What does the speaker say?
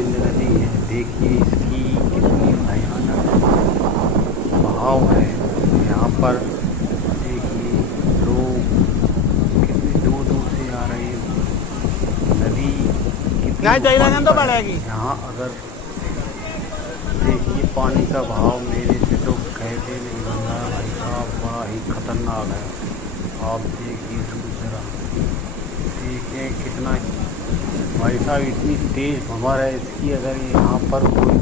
सिंध नदी है। देखिए इसकी कितनी भयानक बहाव है। यहाँ पर देखिए लोग कितनी दूर दूर से आ रहे हैं। नदी कितनी उफान पर है। यहाँ अगर देखिए पानी का बहाव मेरे से तो कहते नहीं बन रहा भाई साहब, बड़ा ही खतरनाक है। आप देखिए इसको जरा, देखिए कितना भाई साहब, इतनी तेज भंवर है इसकी। अगर यहाँ पर कोई